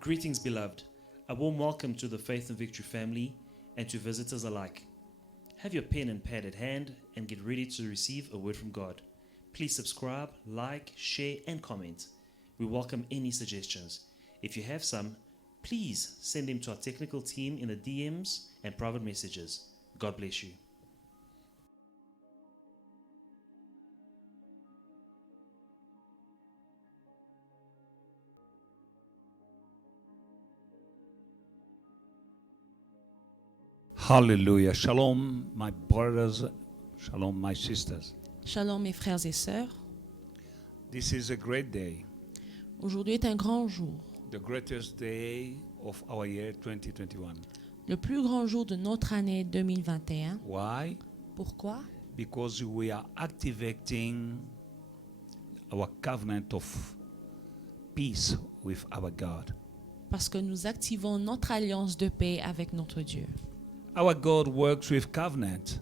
Greetings, beloved. A warm welcome to the Faith and Victory family and to visitors alike. Have your pen and pad at hand and get ready to receive a word from God. Please subscribe, like, share, and comment. We welcome any suggestions. If you have some, please send them to our technical team in the DMs and private messages. God bless you. Hallelujah. Shalom, my brothers. Shalom, my sisters. Shalom mes frères et sœurs. This is a great day, Aujourd'hui est un grand jour, the greatest day of our year 2021. le plus grand jour de notre année 2021. Why? Pourquoi? Because we are activating our covenant of peace with our God. Parce que nous activons notre alliance de paix avec notre Dieu. Our God works with covenant.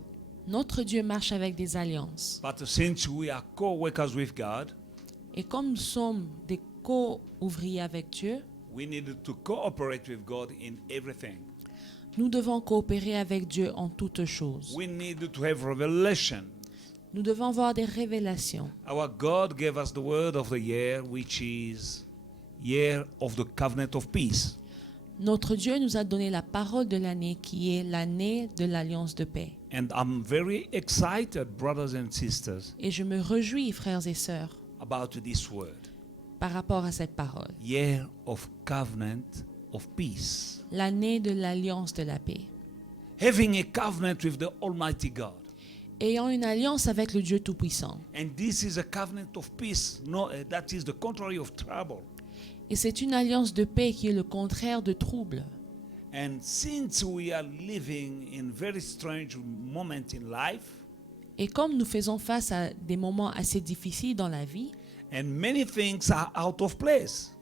Notre Dieu marche avec des alliances. But since we are co-workers with God, Et comme nous sommes des co-ouvriers avec Dieu, we need to cooperate with God in everything. nous devons coopérer avec Dieu en toutes choses. We need to have revelation. Nous devons avoir des révélations. Our God gave us the word of the year, which is year of the covenant of peace. Notre Dieu nous a donné la parole de l'année qui est l'année de l'alliance de paix. And I'm very excited, brothers and sisters, Et je me réjouis, frères et sœurs, about this word. par rapport à cette parole. Year of covenant of peace. L'année de l'alliance de la paix. Having a covenant with the Almighty God. Ayant une alliance avec le Dieu Tout-Puissant. And this is a covenant of peace. No, that is the contrary of trouble. Et c'est une alliance de paix qui est le contraire de trouble. And since we are living in very strange moment in life, Et comme nous faisons face à des moments assez difficiles dans la vie, and many things are out of place,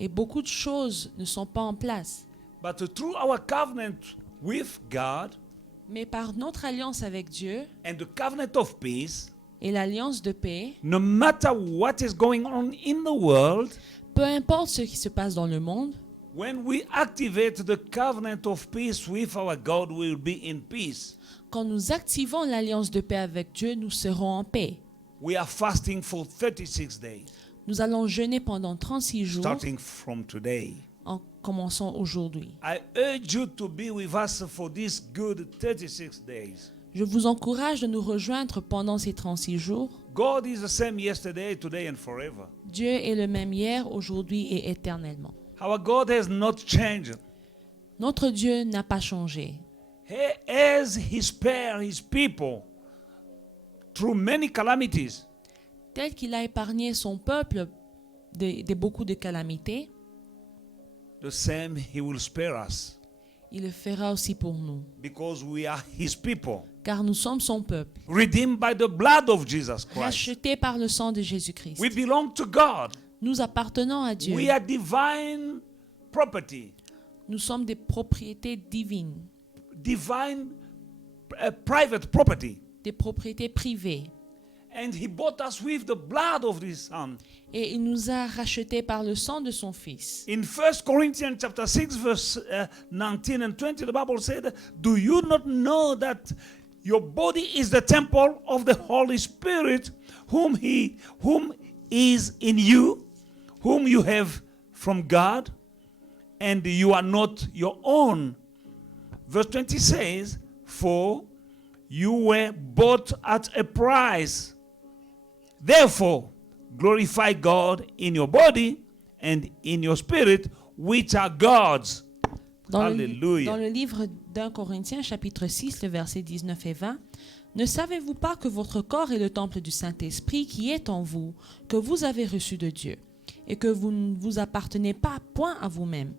et beaucoup de choses ne sont pas en place, but through our covenant with God mais par notre alliance avec Dieu and the covenant of peace, et l'alliance de paix, no matter what is going on in the world, peu importe ce qui se passe dans le monde, when we activate the covenant of peace with our God, we will be in peace. quand nous activons l'alliance de paix avec Dieu, nous serons en paix. We are fasting for 36 days, Nous allons jeûner pendant 36 jours, starting from today. en commençant aujourd'hui. I urge you to be with us for these good 36 days. Je vous encourage de nous rejoindre pendant ces 36 jours. God is the same yesterday, today, and forever. Dieu est le même hier, aujourd'hui et éternellement. Our God has not changed. Notre Dieu n'a pas changé. As He spared His people through many calamities, Tel qu'il a épargné son peuple de beaucoup de calamités, the same He will spare us, il le fera aussi pour nous, because we are His people, car nous sommes son peuple, redeemed by the blood of Jesus Christ. rachetés par le sang de Jésus-Christ. We belong to God. Nous appartenons à Dieu. We are divine property, Nous sommes des propriétés divines, divine private property. des propriétés privées. And He bought us with the blood of His Son. Et il nous a rachetés par le sang de son Fils. In 1 Corinthians chapter 6, verse 19 and 20, the Bible said, "Do you not know that your body is the temple of the Holy Spirit, whom is in you, whom you have from God, and you are not your own?" Verse 20 says, "For you were bought at a price. Therefore, glorify God in your body and in your spirit, which are God's." Hallelujah. Dans le livre d'1 Corinthiens, chapitre 6, le verset 19 et 20, « Ne savez-vous pas que votre corps est le temple du Saint-Esprit qui est en vous, que vous avez reçu de Dieu, et que vous ne vous appartenez pas point à vous-même,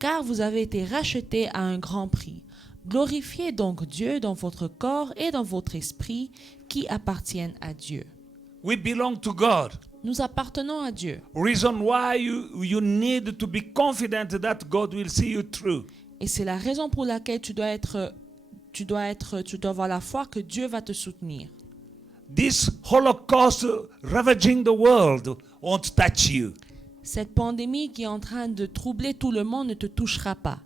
car vous avez été rachetés à un grand prix. Glorifiez donc Dieu dans votre corps et dans votre esprit qui appartiennent à Dieu. » We belong to God. Nous appartenons à Dieu. Reason why you need to be confident that God will see you through. Et c'est la raison pour laquelle tu dois avoir la foi que Dieu va te soutenir. This Holocaust ravaging the world won't touch you. Cette pandémie qui est en train de troubler tout le monde ne te touchera pas.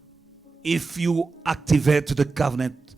if you activate the covenant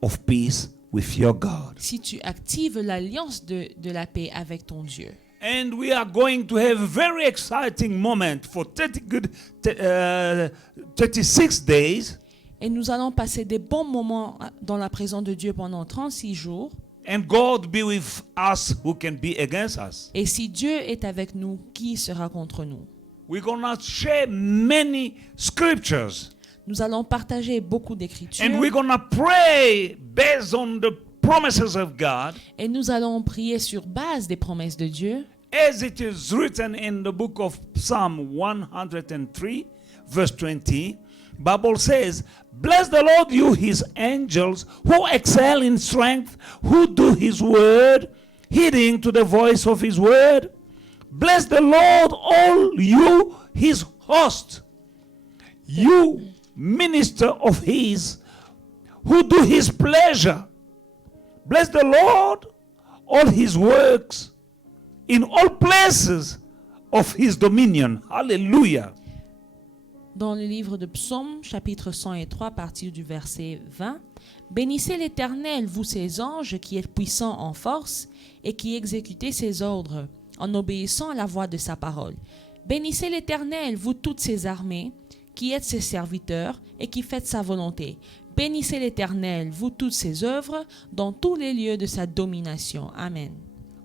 of peace with your God. Si tu actives l'alliance de la paix avec ton Dieu. And we are going to have a very exciting moment for 36 days. Et nous allons passer des bons moments dans la présence de Dieu pendant 36 jours. And God be with us, who can be against us. Et si Dieu est avec nous, qui sera contre nous? We're going to share many scriptures. Nous allons partager beaucoup d'écritures. And we're going to pray based on the promises of God. Et nous allons prier sur base des promesses de Dieu. As it is written in the book of Psalm 103, verse 20, Bible says, "Bless the Lord, you his angels, who excel in strength, who do his word, heeding to the voice of his word. Bless the Lord, all you his host, you minister of his, who do his pleasure. Bless the Lord, all his works, in all places of his dominion." Hallelujah. Dans le livre de Psaumes, chapitre 103, à partir du verset 20, « Bénissez l'Éternel, vous ses anges, qui êtes puissants en force, et qui exécutez ses ordres, en obéissant à la voix de sa parole. Bénissez l'Éternel, vous toutes ses armées, qui êtes ses serviteurs, et qui faites sa volonté. Bénissez l'Éternel, vous toutes ses œuvres, dans tous les lieux de sa domination. » Amen.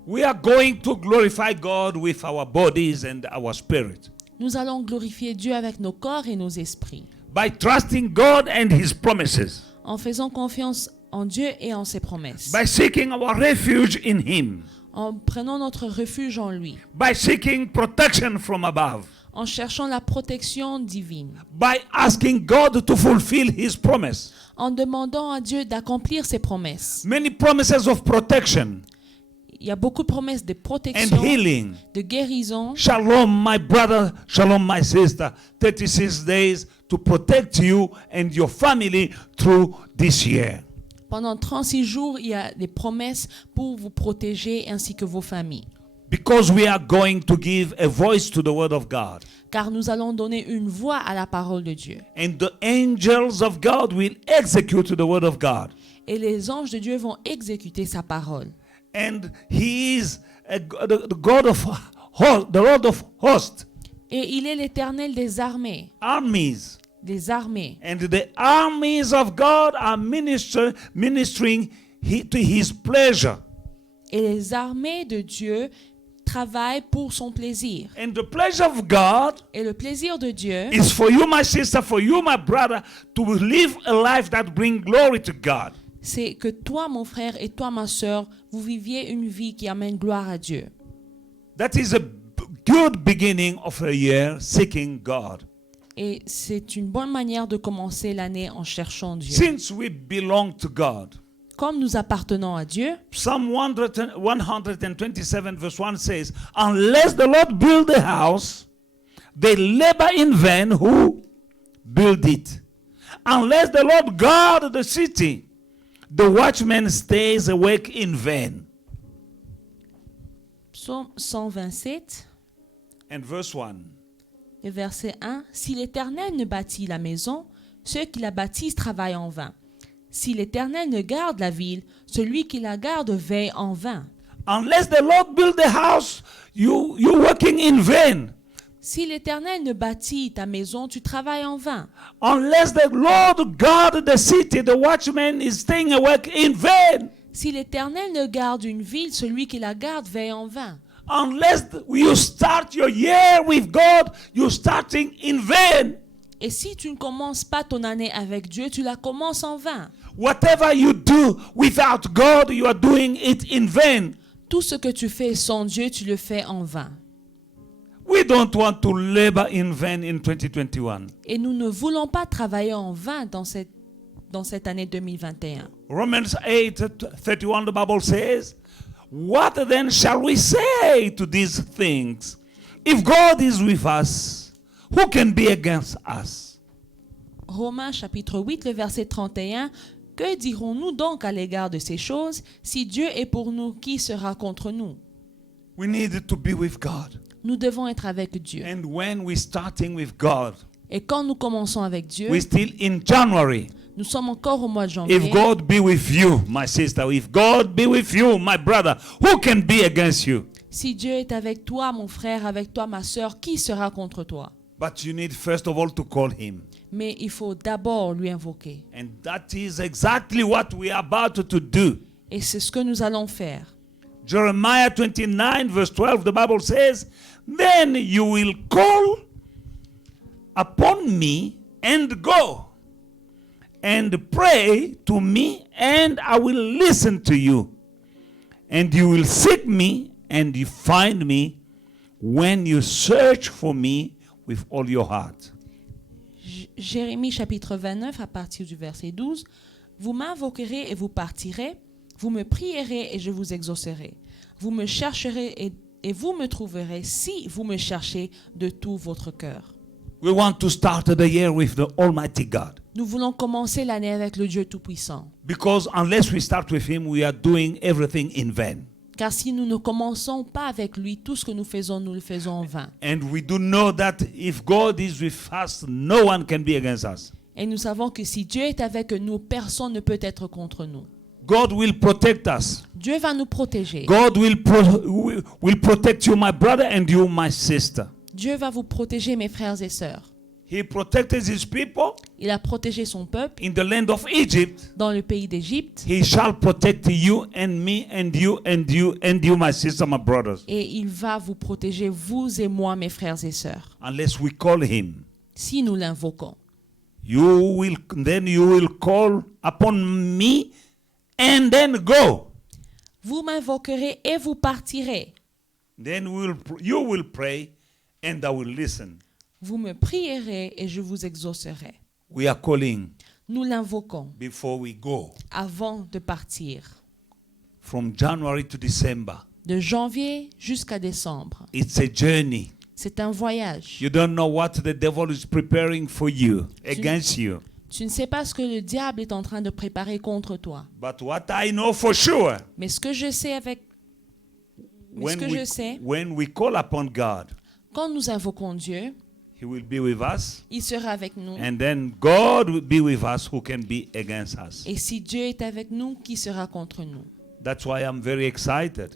We are going to glorify God with our bodies and our spirit Nous allons glorifier Dieu avec nos corps et nos esprits, by trusting God and his promises, en faisant confiance en Dieu et en ses promesses, by seeking our refuge in him, en prenant notre refuge en lui, by seeking protection from above, en cherchant la protection divine, by asking God to fulfill his promise. en demandant à Dieu d'accomplir ses promesses. Many promises of protection Il y a beaucoup de promesses de and protection, healing. de guérison. Shalom, my brother. Shalom, my sister. 36 days to protect you and your family through this year. Pendant 36 jours, il y a des promesses pour vous protéger ainsi que vos familles. Because we are going to give a voice to the word of God. Car nous allons donner une voix à la parole de Dieu. And the angels of God will execute the word of God. Et les anges de Dieu vont exécuter sa parole. And he is the God of hosts, the Lord of hosts, Et il est l'Éternel des armées, armies. des armées. And the armies of God are ministering to his pleasure. Et les armées de Dieu travaillent pour son plaisir. And the pleasure of God Et le plaisir de Dieu, is for you, my sister, for you, my brother, to live a life that brings glory to God. c'est que toi, mon frère, et toi, ma sœur, vous viviez une vie qui amène gloire à Dieu. That is a good beginning of a year seeking God. Et c'est une bonne manière de commencer l'année en cherchant Dieu. Since we belong to God. Comme nous appartenons à Dieu, Psalm 127 verse 1 says, "Unless the Lord build a house, they labor in vain who build it. Unless the Lord guard the city, the watchman stays awake in vain." Psaume 127, And verse 1. le verset 1, « Si l'Éternel ne bâtit la maison, ceux qui la bâtissent travaillent en vain. Si l'Éternel ne garde la ville, celui qui la garde veille en vain. Unless the Lord build the house, you're working in vain. Si l'Éternel ne bâtit ta maison, tu travailles en vain. Unless the Lord guard the city, the watchman is staying awake in vain. Si l'Éternel ne garde une ville, celui qui la garde veille en vain. Unless you start your year with God, you're starting in vain. Et si tu ne commences pas ton année avec Dieu, tu la commences en vain. Whatever you do without God, you are doing it in vain. Tout ce que tu fais sans Dieu, tu le fais en vain. We don't want to labor in vain in 2021. Et nous ne voulons pas travailler en vain dans cette année 2021. Romans 8:31, the Bible says, "What then shall we say to these things? If God is with us, who can be against us?" Romains chapitre 8, le verset 31. « Que dirons-nous donc à l'égard de ces choses? Si Dieu est pour nous, qui sera contre nous? » We need to be with God. Nous devons être avec Dieu. And when we're starting with God, Et quand nous commençons avec Dieu, we're still in January. nous sommes encore au mois de janvier. If God be with you, my sister, if God be with you, my brother, who can be against you? Si Dieu est avec toi, mon frère, avec toi, ma sœur, qui sera contre toi? But you need first of all to call him. Mais il faut d'abord lui invoquer. And that is exactly what we are about to do. Et c'est ce que nous allons faire. Jeremiah 29 verse 12, the Bible says, then you will call upon me and go and pray to me, and I will listen to you. And you will seek me and you find me when you search for me with all your heart. Jérémie chapitre 29 à partir du verset 12. Vous m'invoquerez et vous partirez. Vous me prierez et je vous exaucerai. Vous me chercherez et vous me trouverez si vous me cherchez de tout votre cœur. We want to start the year with the Almighty God. Nous voulons commencer l'année avec le Dieu Tout-Puissant. Because unless we start with Him, we are doing everything in vain. Car si nous ne commençons pas avec lui, tout ce que nous le faisons en vain. And we do know that if God is with us, no one can be against us. Et nous savons que si Dieu est avec nous, personne ne peut être contre nous. God will protect us. Dieu va nous protéger. God will protect you, my brother, and you, my sister. Dieu va vous protéger, mes frères et sœurs. He protected His people Il a protégé son peuple in the land of Egypt. dans le pays d'Égypte. He shall protect you and me and you and you and you, my sister, my brothers. Et il va vous protéger, vous et moi, mes frères et sœurs, Unless we call Him. si nous l'invoquons. Then you will call upon me and then go. Vous m'invoquerez et vous partirez. Then you will pray and I will listen. Vous me prierez et je vous exaucerai. We are calling Nous l'invoquons before we go. avant de partir. From January to December. De janvier jusqu'à décembre. It's a journey. C'est un voyage. You don't know what the devil is preparing for you, against you. Tu ne sais pas ce que le diable est en train de préparer contre toi. But what I know for sure, Mais ce que je sais when we call upon God, quand nous invoquons Dieu, He will be with us. il sera avec nous. And then God will be with us, who can be against us. Et si Dieu est avec nous, qui sera contre nous? That's why I'm very excited.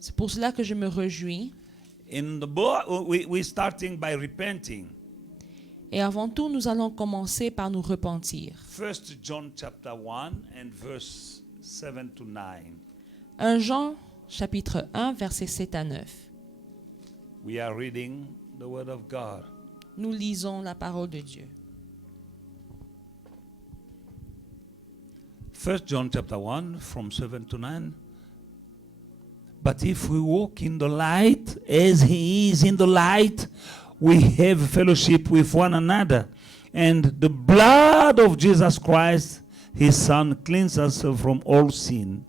C'est pour cela que je me réjouis. In the book, we're starting by repenting. Et avant tout, nous allons commencer par nous repentir. 1 John chapter 1 and verse 7 to 9. 1 Jean chapitre 1 versets 7 à 9. We are reading the word of God. Nous lisons la parole de Dieu. 1 John chapter 1 from 7 to 9. But if we walk in the light as He is in the light, we have fellowship with one another. And the blood of Jesus Christ, His Son, cleanses us from all sin.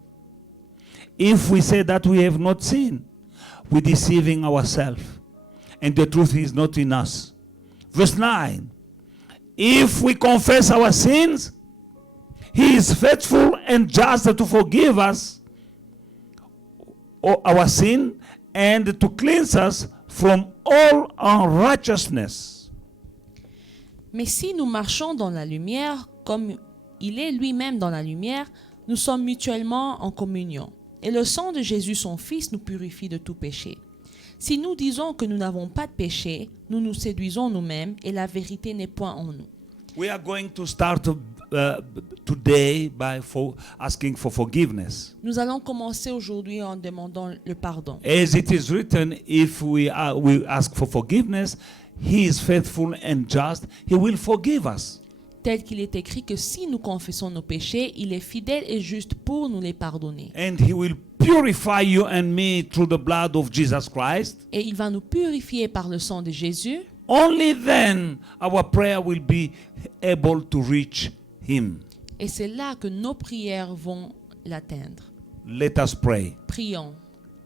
If we say that we have not sinned, we're deceiving ourselves, and the truth is not in us. Verse 9. If we confess our sins, He is faithful and just to forgive us our sin and to cleanse us from all unrighteousness. Mais si nous marchons dans la lumière, comme il est lui-même dans la lumière, nous sommes mutuellement en communion. Et le sang de Jésus, son Fils, nous purifie de tout péché. Si nous disons que nous n'avons pas de péché, nous nous séduisons nous-mêmes et la vérité n'est point en nous. We are going to start today by asking for forgiveness. Nous allons commencer aujourd'hui en demandant le pardon. As it is written, if we ask for forgiveness, He is faithful and just. He will forgive us. Tel qu'il est écrit que si nous confessons nos péchés, il est fidèle et juste pour nous les pardonner. And He will purify you and me through the blood of Jesus Christ. Et il va nous purifier par le sang de Jésus. Only then our prayer will be able to reach Him. Et c'est là que nos prières vont l'atteindre. Let us pray. Prions.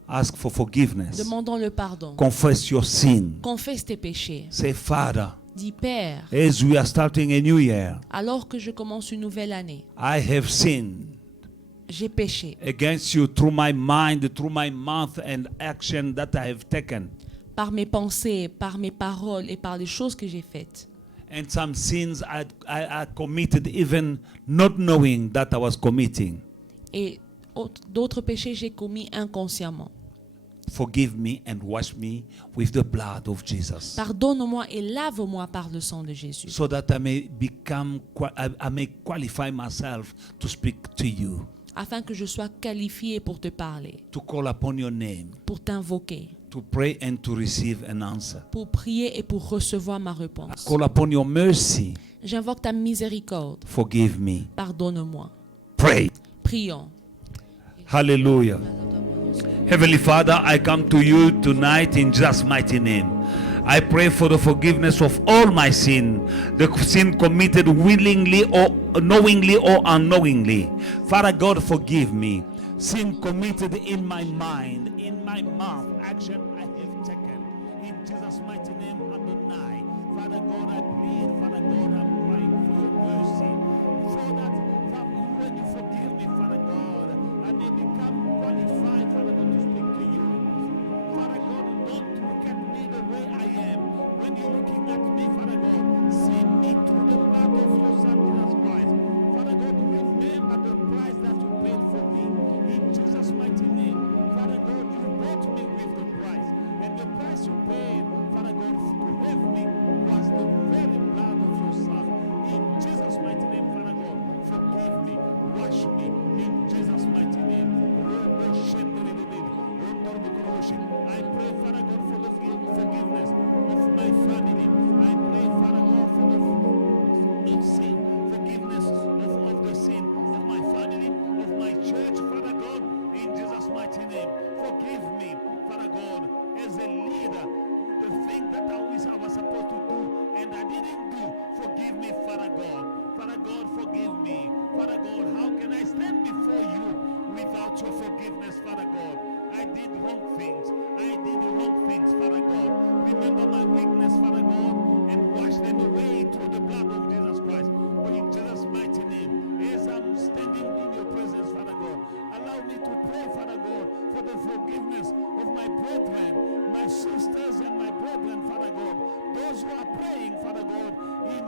Ask for forgiveness. Demandons le pardon. Confess your sin. Confesse tes péchés. Say, Father, Dis, Père, as we are starting a new year, alors que je commence une nouvelle année, I have sinned j'ai péché against you through my mind, through my mouth and action that I have taken. par mes pensées, par mes paroles et par les choses que j'ai faites. And some sins I committed even not knowing that I was committing. Et d'autres péchés j'ai commis inconsciemment. Forgive me and wash me with the blood of Jesus, Pardonne-moi et lave-moi par le sang de Jésus, so that I may qualify myself to speak to you, afin que je sois qualifié pour te parler, to call upon your name, pour t'invoquer, to pray and to receive an answer. pour prier et pour recevoir ma I réponse. call upon your mercy. J'invoque ta miséricorde. Forgive me. Pardonne-moi. Pray. Prions. Hallelujah. Heavenly Father, I come to you tonight in Jesus' mighty name. I pray for the forgiveness of all my sin, the sin committed willingly or knowingly or unknowingly. Father God, forgive me. Sin committed in my mind, in my mouth, action I have taken. In Jesus' mighty name, Adonai. Father God, I plead, Father God, I'm crying for your mercy. So that when you forgive me, Father God, I may become qualified, Father God, to speak to you. Father God, don't look at me the way I am. When you're looking at me, Father God, see me through the blood of your Son, Jesus Christ. Father God, remember the price that you paid for me. In Jesus' mighty name, Father God, you bought me with the price. And the price you paid, Father God, to have me was the very blood of your Son. In Jesus' mighty name, Father God, forgive me, wash me. In Jesus' mighty name. I pray, Father God, for the forgiveness of my family. I pray, Father God, for the sin, forgiveness of the sin of my family, of my church, Father God, in Jesus' mighty name. Forgive me, Father God, as a leader, the thing that I was supposed to do and I didn't do. Forgive me, Father God. Father God, forgive me. Father God, how can I stand before you without your forgiveness, Father God? I did wrong things. I did wrong things, Father God. Remember my weakness, Father God, and wash them away through the blood of Jesus Christ. But in Jesus' mighty name, as I'm standing in your presence, Father God, allow me to pray, Father God, for the forgiveness of my brethren, my sisters and my brethren, Father God. Those who are praying, Father God, in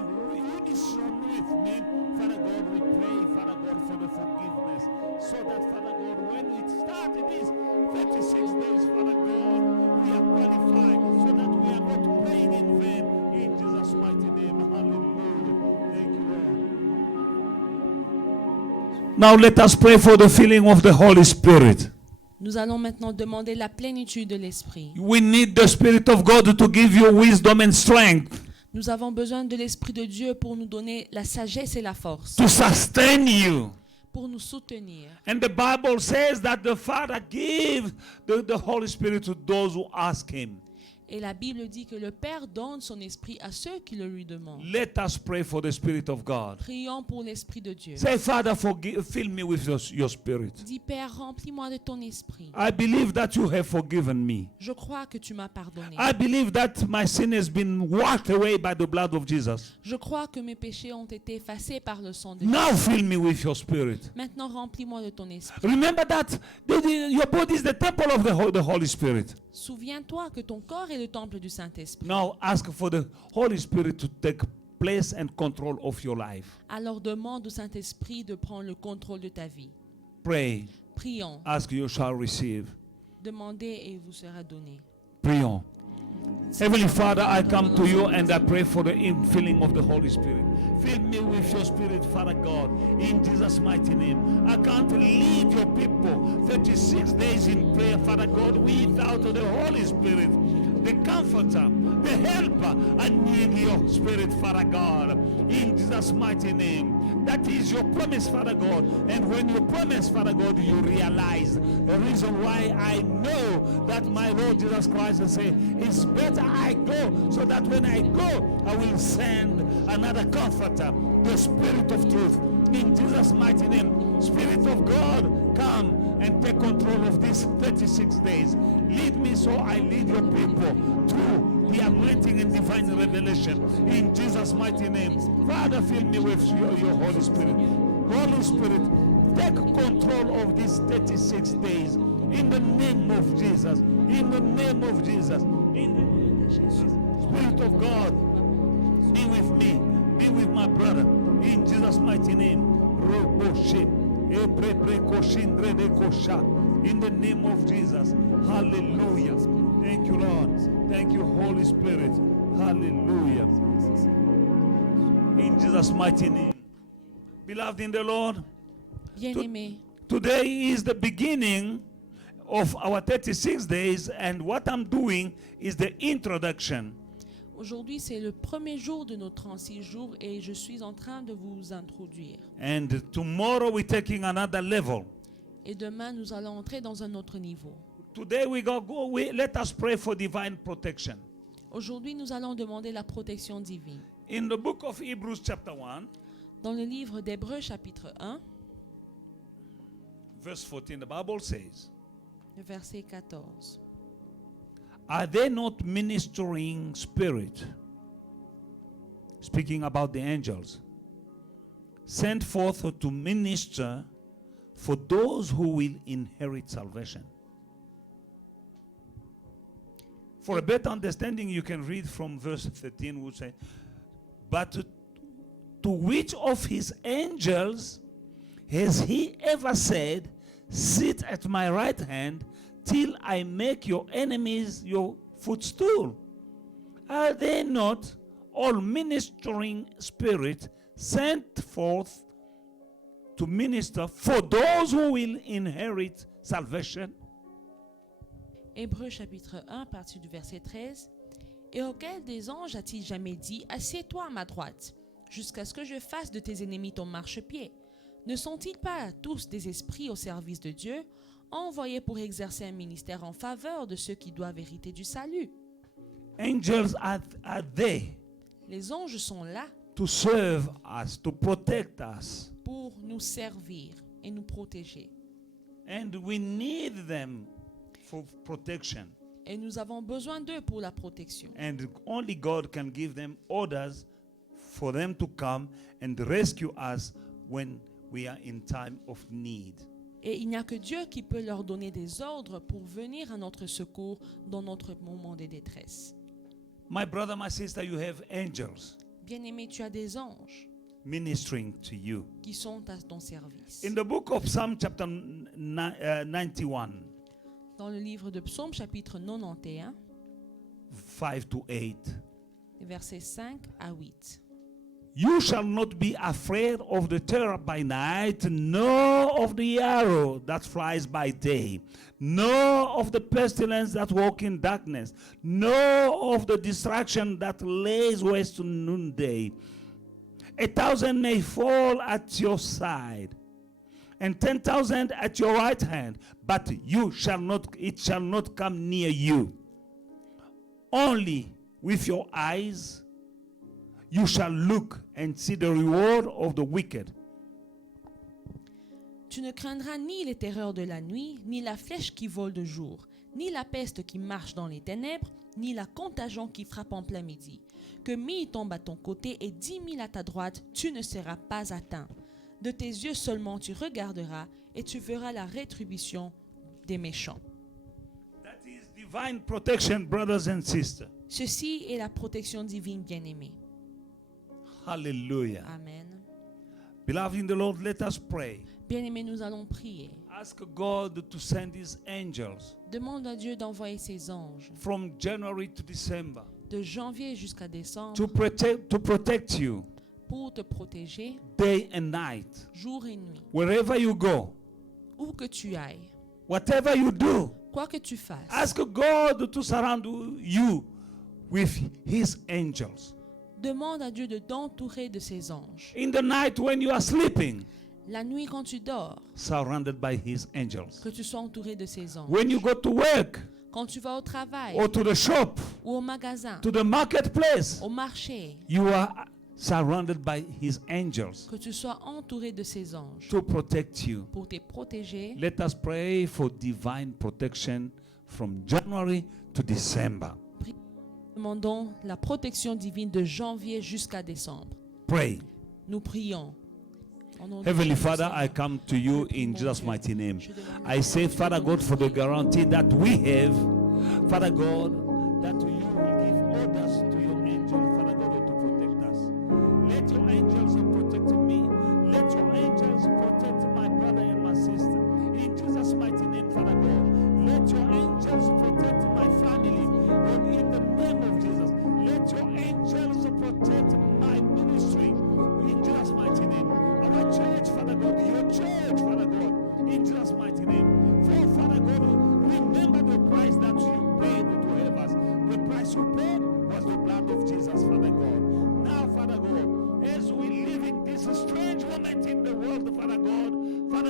unison with me, Father God, we pray, Father God, for the forgiveness. So that, Father God, when it started these 36 days, Father God, we are qualified so that we are not praying in vain. In Jesus' mighty name, hallelujah. Thank you, Lord. Now let us pray for the filling of the Holy Spirit. Nous allons maintenant demander la plénitude de l'Esprit. We need the Spirit of God to give you wisdom and strength, Nous avons besoin de l'Esprit de Dieu pour nous donner la sagesse et la force, to sustain you. pour nous soutenir. And the Bible says that the Father gives the Holy Spirit to those who ask Him. Et la Bible dit que le Père donne son esprit à ceux qui le lui demandent. Let us pray for the Spirit of God. Prions pour l'Esprit de Dieu. Say, Father, fill me with your Spirit. Dis, Père, remplis-moi de ton esprit. I believe that you have forgiven me. Je crois que tu m'as pardonné. I believe that my sin has been washed away by the blood of Jesus. Je crois que mes péchés ont été effacés par le sang de Now Jésus. fill me with your Spirit. Maintenant, remplis-moi de ton esprit. Remember that your body is the temple of the Holy Spirit. Souviens-toi que ton corps est le temple du Saint-Esprit. Now ask for the Holy Spirit to take place and control of your life. Alors demande au Saint-Esprit de prendre le contrôle de ta vie. Pray. Prions. Ask, you shall receive. Demandez et vous sera donné. Prions. Heavenly Father, I come to you and I pray for the infilling of the Holy Spirit. Fill me with your Spirit, Father God, in Jesus' mighty name. I can't leave your people 36 days in prayer, Father God, without the Holy Spirit, the Comforter, the Helper. I need your Spirit, Father God, in Jesus' mighty name. That is your promise, Father God. And when you promise, Father God, you realize the reason why I know that my Lord Jesus Christ will say, it's better I go, so that when I go, I will send another comforter, the Spirit of truth. In Jesus' mighty name, Spirit of God, come and take control of these 36 days. Lead me so I lead your people through the anointing and divine revelation. In Jesus' mighty name. Father, fill me with your Holy Spirit. Holy Spirit, take control of these 36 days. In the name of Jesus. In the name of Jesus. In the name of Jesus. Spirit of God, be with me. Be with my brother. In Jesus' mighty name. In the name of Jesus. Hallelujah. Thank you, Lord. Thank you, Holy Spirit. Hallelujah. In Jesus' mighty name. Beloved in the Lord, Bien-aimés, today is the beginning of our 36 days, and what I'm doing is the introduction. aujourd'hui c'est le premier jour de nos 36 jours et je suis en train de vous introduire. And tomorrow we're taking another level. Et demain nous allons entrer dans un autre niveau. Today let us pray for divine protection. Aujourd'hui nous allons demander la protection divine. In the book of Hebrews chapter 1, Dans le livre d'Hébreux chapitre 1, verse 14, the Bible says, le verset 14. are they not ministering spirit, speaking about the angels, sent forth to minister for those who will inherit salvation? For a better understanding, you can read from verse 13, which say, but to which of his angels has he ever said, sit at my right hand till I make your enemies your footstool? Are they not all ministering spirits sent forth to minister for those who will inherit salvation? Hébreux chapitre 1, partir du verset 13. Et auquel des anges a-t-il jamais dit, assieds-toi à ma droite, jusqu'à ce que je fasse de tes ennemis ton marchepied? Ne sont-ils pas tous des esprits au service de Dieu, envoyés pour exercer un ministère en faveur de ceux qui doivent hériter du salut? Angels are there Les anges sont là to serve us, to protect us. pour nous servir et nous protéger. And we need them for protection. Et nous avons besoin d'eux pour la protection. And only God can give them orders for them to come and rescue us when we are in time of need. Et il n'y a que Dieu qui peut leur donner des ordres pour venir à notre secours dans notre moment de détresse. My brother, my sister, you have angels Bien-aimé, tu as des anges ministering to you. qui sont à ton service. In the book of Psalm chapter 91, Dans le livre de Psaume chapitre 91, 5 to 8, les versets 5 à 8. you shall not be afraid of the terror by night, nor of the arrow that flies by day, nor of the pestilence that walk in darkness, nor of the destruction that lays waste to noonday. 1,000 may fall at your side, and 10,000 at your right hand, but it shall not come near you. Only with your eyes you shall look and see the reward of the wicked. Tu ne craindras ni les terreurs de la nuit, ni la flèche qui vole de jour, ni la peste qui marche dans les ténèbres, ni la contagion qui frappe en plein midi. Que 1000 tombent à ton côté et 10 000 à ta droite, tu ne seras pas atteint. De tes yeux seulement tu regarderas et tu verras la rétribution des méchants. That is divine protection, brothers and sisters. Ceci est la protection divine, bien-aimée. Hallelujah. Amen. Beloved in the Lord, let us pray. Bien-aimés, nous allons prier. Ask God to send his angels Demande à Dieu d'envoyer ses anges from January to December de janvier jusqu'à décembre to protect you pour te protéger day and night. jour et nuit. Wherever you go, Où que tu ailles, whatever you do, quoi que tu fasses, ask God to surround you with his angels. demande à Dieu de t'entourer de ses anges. In the night when you are sleeping, La nuit quand tu dors, surrounded by his angels. que tu sois entouré de ses anges. When you go to work Quand tu vas au travail or to the shop, ou au magasin, to the marketplace, au marché, you are surrounded by his angels que tu sois entouré de ses anges to protect you. pour te protéger. Let us pray for divine protection from January to December. Demandons la protection divine de janvier jusqu'à décembre. Pray. Nous prions. Au nom de Heavenly Jésus, Father, Seigneur. I come to you in Jesus' mighty name. Je demande I say, Father God, for the guarantee that we have, Father God, that you will give orders to your angel, Father God, to protect us. Let your angels protect me. Let your angels protect my brother and my sister. In Jesus' mighty name, Father God. Let your angels protect my family. Lord, in the name of Jesus. Let your angels protect my ministry. In Jesus' mighty name. Our church, Father God. Your church, Father God. In Jesus' mighty name. For Father God, remember the price that you paid to have us. The price you paid was the blood of Jesus, Father God. Now, Father God, as we live in this strange moment in the world, Father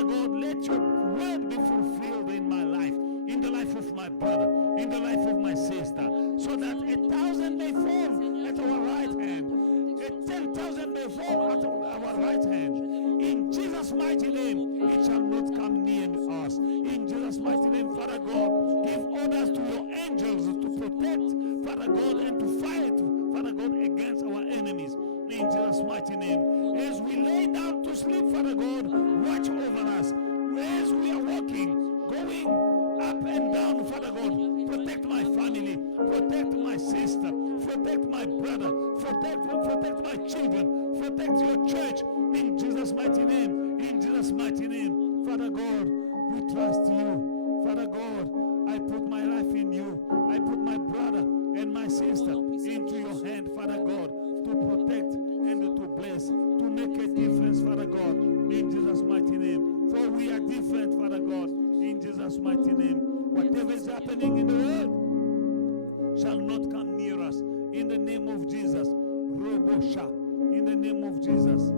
God, let your word be fulfilled in my life, in the life of my brother, in the life of my sister, so that 1,000 may fall at our right hand, 10,000 may fall at our right hand. In Jesus' mighty name, it shall not come near us. In Jesus' mighty name, Father God, give orders to your angels to protect, Father God, and to fight, Father God, against our enemies. In Jesus' mighty name. As we lay down to sleep, Father God, watch over us. As we are walking, going up and down, Father God, protect my family, protect my sister, protect my brother, protect my children, protect your church. In Jesus' mighty name, in Jesus' mighty name. Father God, we trust you. Father God, I put my life in you. I put my brother and my sister into your hand, Father God, to protect and to bless, to make a difference, Father God, in Jesus' mighty name. For we are different, Father God, in Jesus' mighty name. Whatever is happening in the world shall not come near us. In the name of Jesus. Robosha. In the name of Jesus.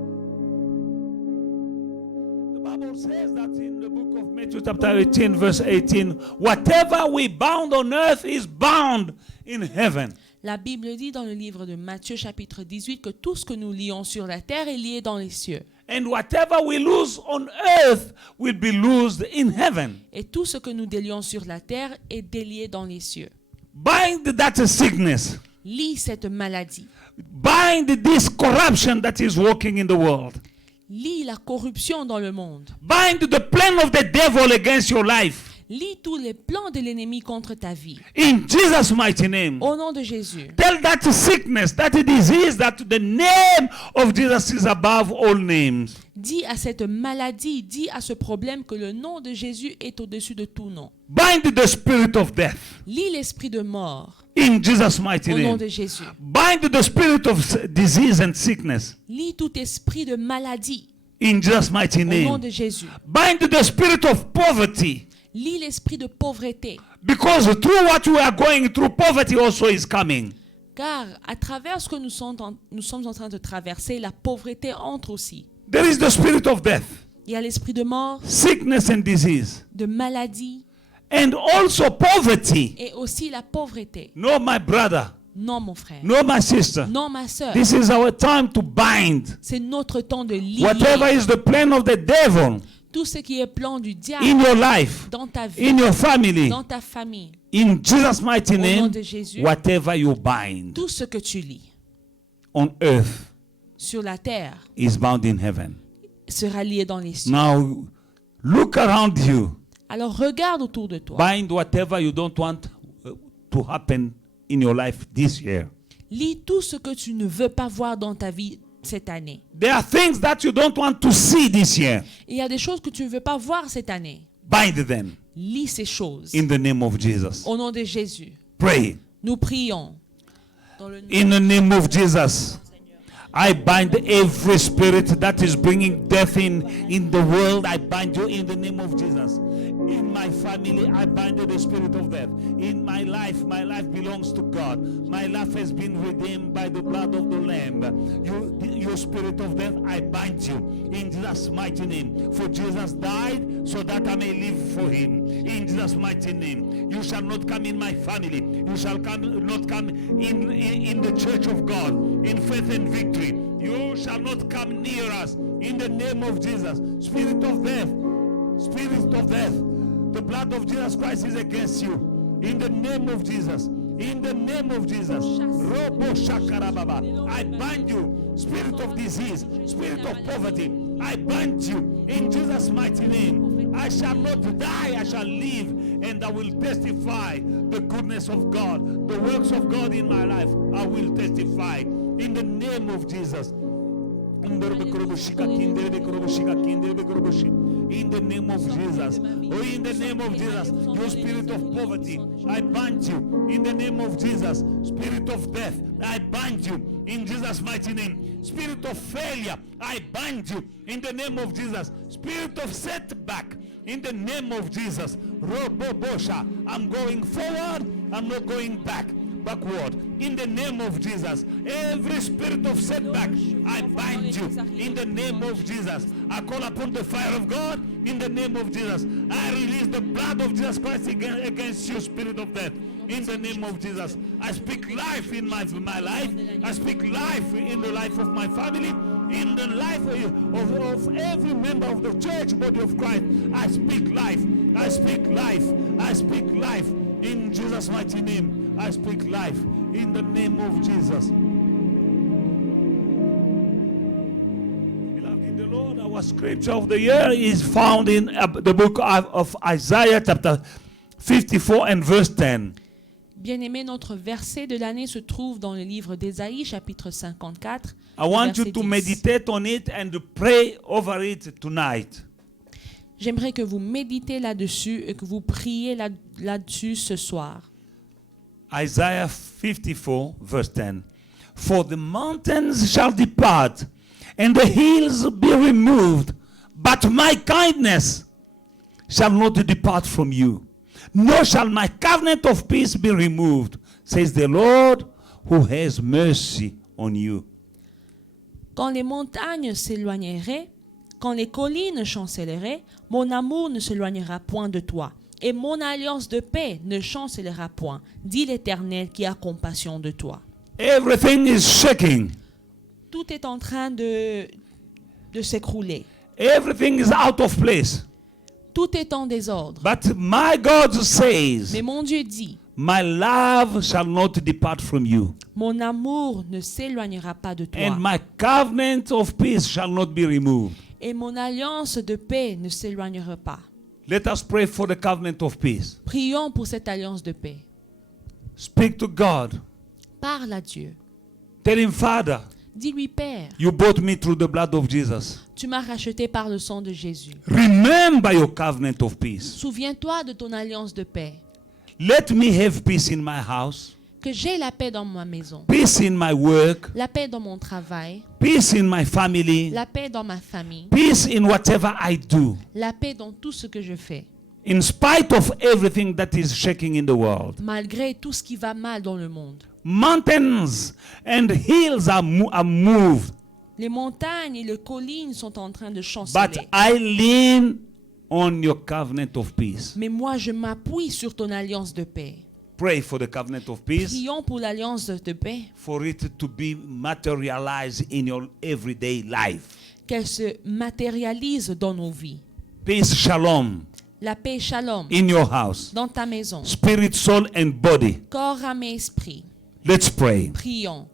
The Bible says that in the book of Matthew chapter 18 verse 18, whatever we bound on earth is bound in heaven. La Bible dit dans le livre de Matthieu chapitre 18 que tout ce que nous lions sur la terre est lié dans les cieux. And whatever we lose on earth will be loosed in heaven. Et tout ce que nous délions sur la terre est délié dans les cieux. Bind that sickness. Lie cette maladie. Bind this corruption that is walking in the world. Lie la corruption dans le monde. Bind the plan of the devil against your life. Lie tous les plans de l'ennemi contre ta vie. In Jesus' mighty name. Au nom de Jésus. Tell that sickness, that disease, that the name of Jesus is above all names. Dis à cette maladie, dis à ce problème que le nom de Jésus est au-dessus de tout nom. Bind the spirit of death. Lie l'esprit de mort. In Jesus' mighty Au nom name. de Jésus. Bind the spirit of disease and sickness. Lie tout esprit de maladie. In Jesus' mighty Au nom name. de Jésus. Bind the spirit of poverty. Lie l'esprit de pauvreté. Because through what we are going through, poverty also is coming. Car à travers ce que nous sommes en train de traverser, la pauvreté entre aussi. There is the spirit of death, Il y a l'esprit de mort, sickness and disease, de maladie and also poverty. et aussi la pauvreté. No, my brother. Non, mon frère. No, my sister. Non, ma soeur. This is our time to bind C'est notre temps de lier whatever is the plan of the devil tout ce qui est plan du diable in your life, dans ta vie, in your family. dans ta famille. In Jesus' mighty Au nom name, de Jésus, whatever you bind tout ce que tu lis on earth sur la terre is bound in heaven. sera lié dans les cieux. Now, look around you. Alors regarde autour de toi. Bind whatever you don't want to happen in your life this year. Lis tout ce que tu ne veux pas voir dans ta vie cette année. There are things that you don't want to see this year. Il y a des choses que tu ne veux pas voir cette année. Bind them Lis ces choses. in the name of Jesus. Au nom de Jésus, Pray. nous prions. Dans le nom In the name of Jesus. I bind every spirit that is bringing death in the world. I bind you in the name of Jesus. In my family, I bind the spirit of death. In my life belongs to God. My life has been redeemed by the blood of the Lamb. Your spirit of death, I bind you in Jesus' mighty name. For Jesus died so that I may live for him. In Jesus' mighty name. You shall not come in my family. You shall not come in the church of God, in faith and victory. You shall not come near us in the name of Jesus. Spirit of death, the blood of Jesus Christ is against you. In the name of Jesus. In the name of Jesus. Robo Shakarababa. I bind you, spirit of disease, spirit of poverty. I bind you in Jesus' mighty name. I shall not die, I shall live, and I will testify the goodness of God, the works of God in my life. I will testify in the name of Jesus. In the name of Jesus. Oh, in the name of Jesus. You spirit of poverty, I bind you. In the name of Jesus. Spirit of death, I bind you. In Jesus' mighty name. Spirit of failure, I bind you. In the name of Jesus. Spirit of setback, in the name of Jesus. Robobosha, I'm going forward, I'm not going backward. In the name of Jesus. Every spirit of setback, I bind you. In the name of Jesus. I call upon the fire of God. In the name of Jesus. I release the blood of Jesus Christ against you, spirit of death. In the name of Jesus. I speak life in my life. I speak life in the life of my family. In the life of every member of the church body of Christ. I speak life. I speak life. I speak life. In Jesus' mighty name. I speak life. In the name of Jesus. Beloved in the Lord, our scripture of the year is found in the book of Isaiah chapter 54 and verse 10. Bien-aimé, notre verset de l'année se trouve dans le livre d'Ésaïe, chapitre 54. I want verset you to 10. meditate on it and to pray over it tonight. J'aimerais que vous méditez là-dessus et que vous priez là-dessus ce soir. Isaiah 54 verse 10. For the mountains shall depart and the hills be removed, but my kindness shall not depart from you, nor shall my covenant of peace be removed, says the Lord who has mercy on you. Quand les montagnes s'éloigneraient, quand les collines chancelleraient, mon amour ne s'éloignera point de toi, et mon alliance de paix ne chancellera point, dit l'Éternel qui a compassion de toi. Everything is shaking. Tout est en train de s'écrouler. Everything is out of place. Tout est en désordre. But my God says, Mais mon Dieu dit, my love shall not depart from you, mon amour ne s'éloignera pas de toi, and my covenant of peace shall not be removed. et mon alliance de paix ne s'éloignera pas. Let us pray for the covenant of peace. Prions pour cette alliance de paix. Speak to God. Parle à Dieu. Tell him, Father, Dis-lui, Père, you bought me through the blood of Jesus. tu m'as racheté par le sang de Jésus. Remember your covenant of peace. Souviens-toi de ton alliance de paix. Let me have peace in my house, Que j'ai la paix dans ma maison, peace in my work, la paix dans mon travail, peace in my family, la paix dans ma famille, peace in whatever I do, la paix dans tout ce que je fais, in spite of everything that is shaking in the world. malgré tout ce qui va mal dans le monde. Mountains and hills are moved, Les montagnes et les collines sont en train de but chanceler. I lean on your covenant of peace. Mais moi, je m'appuie sur ton alliance de paix. Pray for the covenant of peace, Prions pour l'alliance de paix, for it to be materialized in your everyday life. qu'elle se matérialise dans nos vies. Peace, shalom, La paix, shalom, in your house, dans ta maison, spirit, soul, and body. corps, âme et esprit. Let's pray. Prions.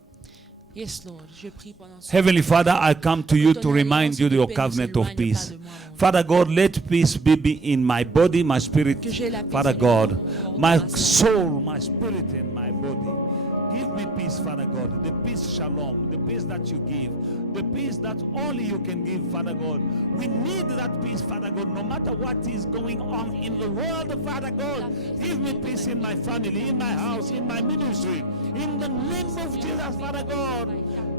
Yes, Lord, je prie pendant ce Heavenly Father, I come to you to remind you of your covenant of peace. Father God, let peace be in my body, my spirit, Father God, my soul, my spirit, and my body. Give me peace, Father God, the peace shalom, the peace that you give, the peace that only you can give, Father God. We need that peace, Father God, no matter what is going on in the world, Father God. Give me peace in my family, in my house, in my ministry. In the name of Jesus, Father God.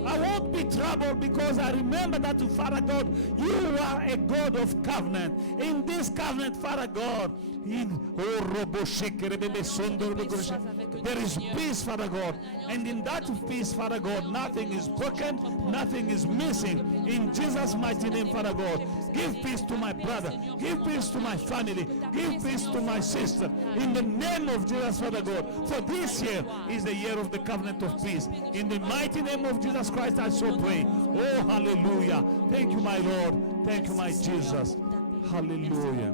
I won't be troubled because I remember that, Father God, you are a God of covenant. In this covenant, Father God, there is peace, Father God. And in that peace, Father God, nothing is broken, nothing is missing. In Jesus' mighty name, Father God, give peace to my brother, give peace to my family, give peace to my sister. In the name of Jesus, Father God, for this year is the year of the covenant of peace. In the mighty name of Jesus Christ, I so pray. Oh, hallelujah. Thank you, my Lord. Thank you, my Jesus. Hallelujah.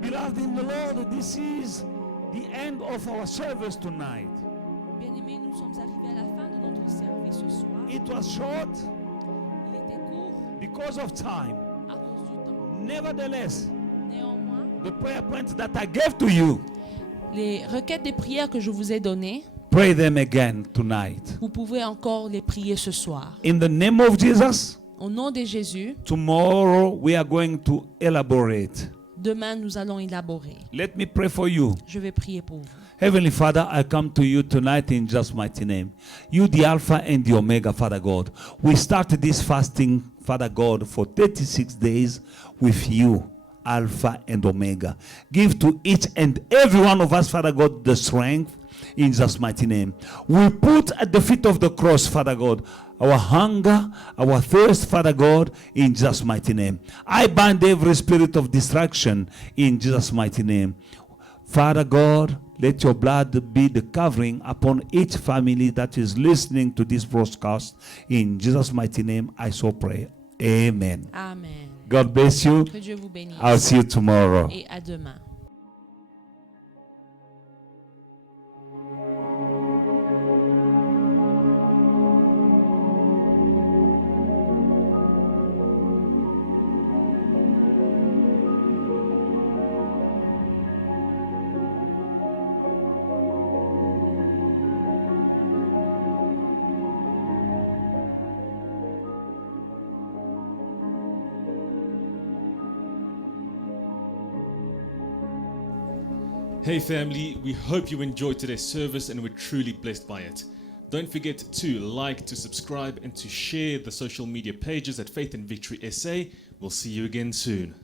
Beloved in the Lord, this is the end of our service tonight. Bien-aimés, nous sommes arrivés à la fin de notre service ce soir. It was short Il était court because of time. à cause du temps. Nevertheless, Néanmoins, the prayer points that I gave to you, les requêtes des prières que je vous ai données, pray them again tonight. vous pouvez encore les prier ce soir. In the name of Jesus, Au nom de Jésus, tomorrow we are going to elaborate. demain nous allons élaborer. Let me pray for you. Je vais prier pour vous. Heavenly Father, I come to you tonight in just mighty name. You, the Alpha and the Omega, Father God. We started this fasting, Father God, for 36 days with you, Alpha and Omega. Give to each and every one of us, Father God, the strength in Jesus' mighty name. We put at the feet of the cross, Father God, our hunger, our thirst, Father God, in Jesus' mighty name. I bind every spirit of distraction in Jesus' mighty name. Father God, let your blood be the covering upon each family that is listening to this broadcast. In Jesus' mighty name, I so pray. Amen. Amen. God bless you. Que Dieu vous bénisse. I'll see you tomorrow. Et à demain. Hey family, we hope you enjoyed today's service and were truly blessed by it. Don't forget to like, to subscribe and to share the social media pages at Faith and Victory SA. We'll see you again soon.